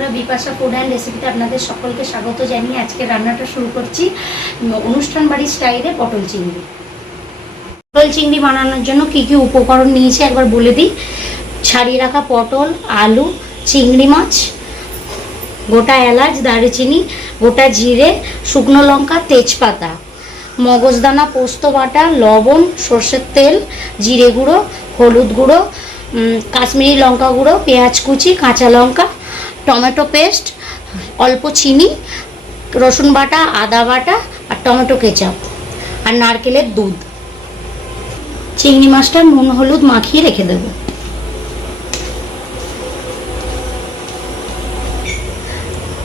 বন্ধুরা, Bipasha food and রেসিপিতে আপনাদের সকলকে স্বাগত জানিয়ে আজকে রান্নাটা শুরু করছি অনুষ্ঠান বাড়ির স্টাইলে পটল চিংড়ি। পটল চিংড়ি বানানোর জন্য কি কি উপকরণ নিয়েছি একবার বলে দিই। ছাড়িয়ে রাখা পটল, আলু, চিংড়ি মাছ, গোটা এলাচ, দারুচিনি, গোটা জিরে, শুকনো লঙ্কা, তেজপাতা, মগজদানা, পোস্ত বাটা, লবণ, সর্ষের তেল, জিরে গুঁড়ো, হলুদ গুঁড়ো কাশ্মীরি লঙ্কা গুঁড়ো, পেঁয়াজ কুচি, কাঁচা লঙ্কা টমেটো পেস্ট, অল্প চিনি, রসুন বাটা, আদা বাটা আর টমেটো কেচাপ আর নারকেলের দুধ। চিংড়ি মাছটা নুন হলুদ মাখিয়ে রেখে দেবো।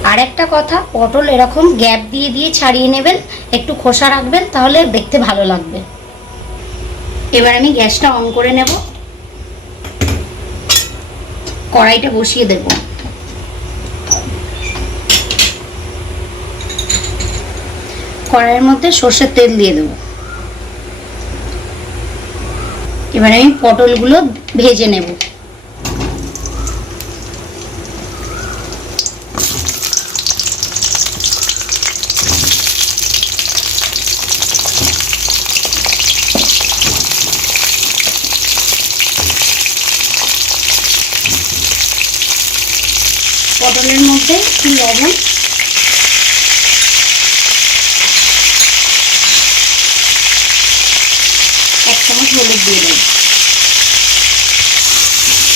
আর একটা কথা, পটল এরকম গ্যাপ দিয়ে দিয়ে ছাড়িয়ে নেবেন, একটু খোসা রাখবেন, তাহলে দেখতে ভালো লাগবে। এবার আমি গ্যাসটা অন করে নেব। কড়াইটা বসিয়ে দেব। কড়াইয়ের মধ্যে সর্ষের তেল দিয়ে দেব। এবার আমি পটলগুলো ভেজে নেব। পটলের মধ্যে লবণ এক হলুদ দিয়ে দেব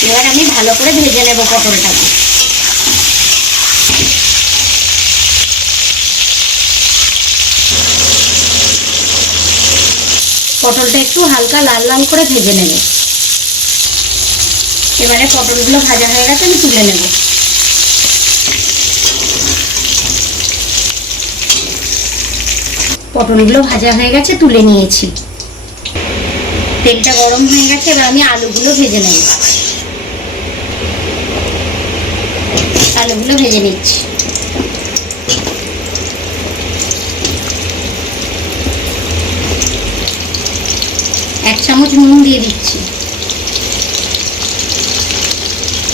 এবার আমি ভালো করে ভেজে নেব পটলটাকে পটলটা একটু হালকা লাল লাল করে ভেজে নেব। এবারে পটলগুলো ভাজা হয়ে গেছে, আমি তুলে নেব। পটলগুলো ভাজা হয়ে গেছে, তুলে নিয়েছি। তেলটা গরম হয়ে গেছে, এবার আমি আলুগুলো ভেজে নেব। আলুগুলো ভেজে নিচ্ছি। এক চামচ নুন দিয়ে দিচ্ছি।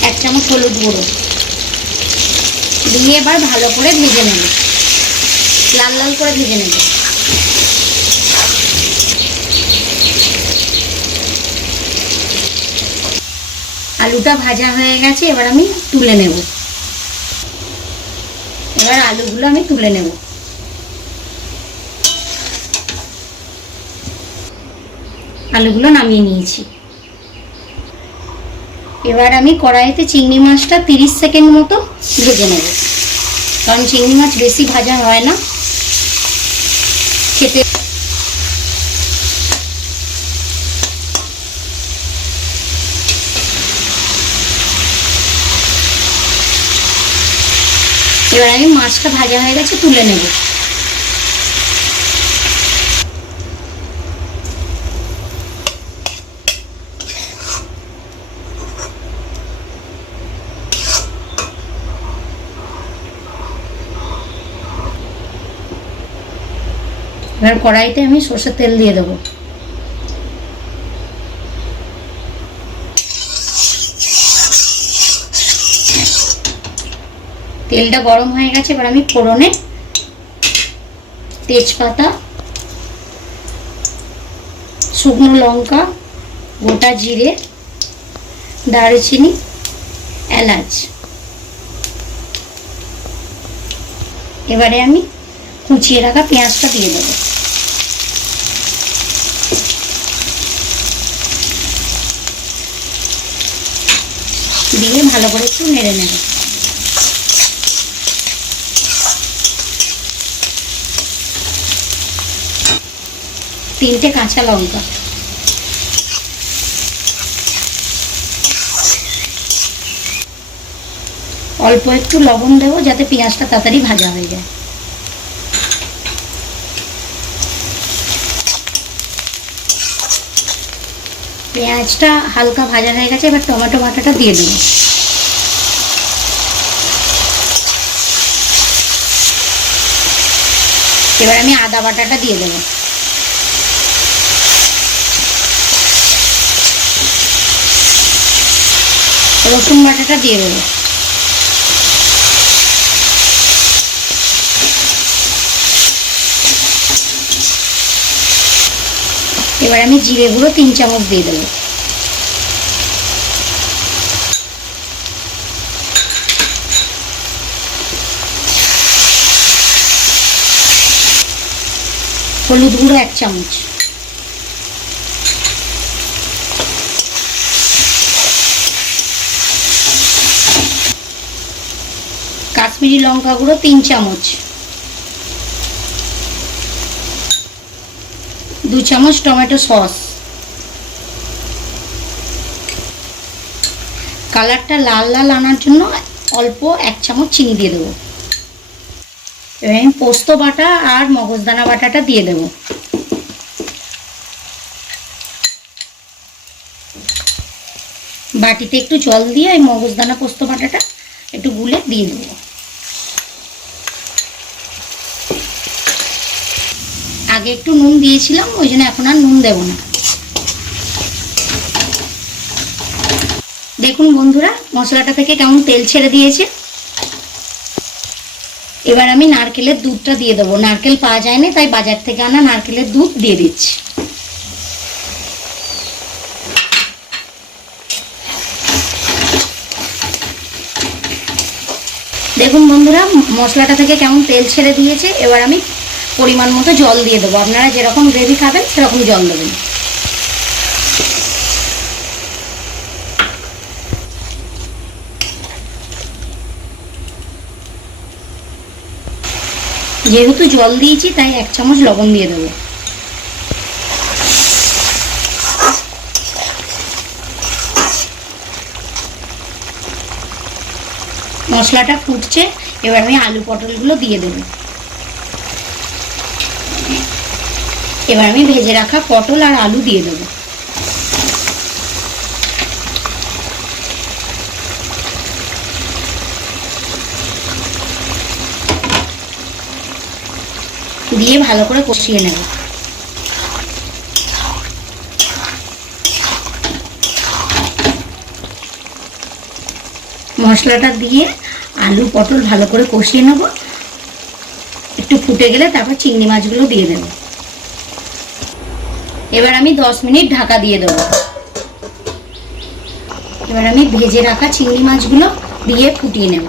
এক চামচ হলুদ গুঁড়ো। দিয়ে এবার ভালো করে ভেজে নেব। লাল লাল করে ভেজে নেব। আলুটা ভাজা হয়ে গেছে, এবার আমি তুলে নেব। এবার আলুগুলো আমি তুলে নেব। আলুগুলো নামিয়ে নিয়েছি। এবার আমি কড়াইতে চিংড়ি মাছটা তিরিশ সেকেন্ড মতো ভেজে নেব। কারণ চিংড়ি মাছ বেশি ভাজা হয় না। খেতে এবার আমি মাছটা ভাজা হয়ে গেছে, তুলে নেব। এবার কড়াইতে আমি সর্ষের তেল দিয়ে দেবো। তেলটা গরম হয়ে গেছে, এবার আমি ফোড়নে তেজপাতা, শুকনো লঙ্কা, গোটা জিরে, দারুচিনি, এলাচ। এবারে আমি কুচিয়ে রাখা পেঁয়াজটা দিয়ে দেবো। দিয়ে ভালো করে একটু নেড়ে নেবে। তিনটে কাঁচা লঙ্কা। অল্প একটু লবণ দেবো যাতে পেঁয়াজটা তাড়াতাড়ি ভাজা হয়ে যায়। পেঁয়াজটা হালকা ভাজা হয়ে গেছে, এবার টমেটো বাটাটা দিয়ে দেবো। এবার আমি আদা বাটাটা দিয়ে দেবো। রসুন বাটাটা দিয়ে দেবো। এবার আমি জিরে গুঁড়ো তিন চামচ দিয়ে দেবো। হলুদ গুঁড়ো এক চামচ। কাশ্মীরি লঙ্কা গুঁড়ো, তিন চামচ। দু চামচ টমেটো সস। কালারটা লাল লাল আনার জন্য অল্প এক চামচ চিনি দিয়ে দেবো। আমি পোস্ত বাটা আর মগজদানা বাটাটা দিয়ে দেবো। বাটিতে একটু জল দিয়ে এই মগজদানা পোস্ত বাটাটা একটু গুলে দিয়ে দেবো। আগে একটু নুন দিয়েছিলাম, ওই জন্য এখন আর নুন দেবো না। দেখুন বন্ধুরা, মশলাটা থেকে কেমন তেল ছেড়ে দিয়েছে। এবার আমি নারকেলের দুধটা দিয়ে দেবো। নারকেল পাওয়া যায় না তাই বাজার থেকে আনা নারকেলের দুধ দিয়ে দিচ্ছি। দেখুন বন্ধুরা, মশলাটা থেকে কেমন তেল ছেড়ে দিয়েছে, এবার আমি পরিমাণ মতো জল দিয়ে দেবো। আপনারা যেরকম গ্রেভি খাবেন, সেরকম জল দেবেন। যেহেতু জল দিয়েছি, তাই এক চামচ লবণ দিয়ে দেবো। মশলাটা ফুটছে, এবার আমি আলু পটলগুলো দিয়ে দেবো। এবার আমি ভেজে রাখা পটল আর আলু দিয়ে দেবো। দিয়ে ভালো করে কষিয়ে নেব। মশলাটা দিয়ে আলু পটল ভালো করে কষিয়ে নেব। একটু ফুটে গেলে তারপর চিংড়ি মাছগুলো দিয়ে দেবো। এবার আমি দশ মিনিট ঢাকা দিয়ে দেবো। এবার আমি ভেজে রাখা চিংড়ি মাছগুলো দিয়ে ফুটিয়ে নেব।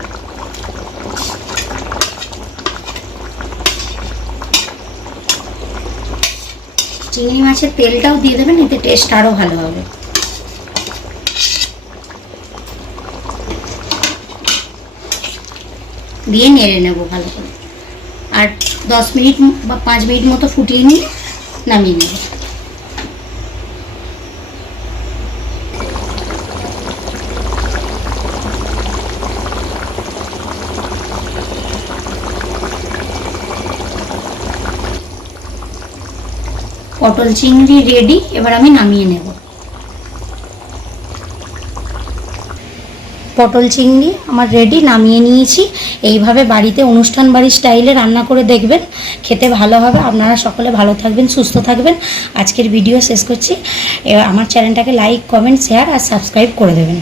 চিংড়ি মাছের তেলটাও দিয়ে দেবেন, এতে টেস্ট আরও ভালো হবে। দিয়ে নেড়ে নেব ভালো করে। আর দশ মিনিট বা পাঁচ মিনিট মতো ফুটিয়ে নিয়ে নামিয়ে নেব। পটল চিংড়ি রেডি এবার আমি নামিয়ে নেব। পটল চিংড়ি আমার রেডি নামিয়ে নিয়েছি। এইভাবে বাড়িতে অনুষ্ঠান বাড়ির স্টাইলে রান্না করে দেখবেন। খেতে ভালো হবে। আপনারা সকলে ভালো থাকবেন, সুস্থ থাকবেন। আজকের ভিডিও শেষ করছি। আমার চ্যানেলটাকে লাইক কমেন্ট শেয়ার আর সাবস্ক্রাইব করে দেবেন।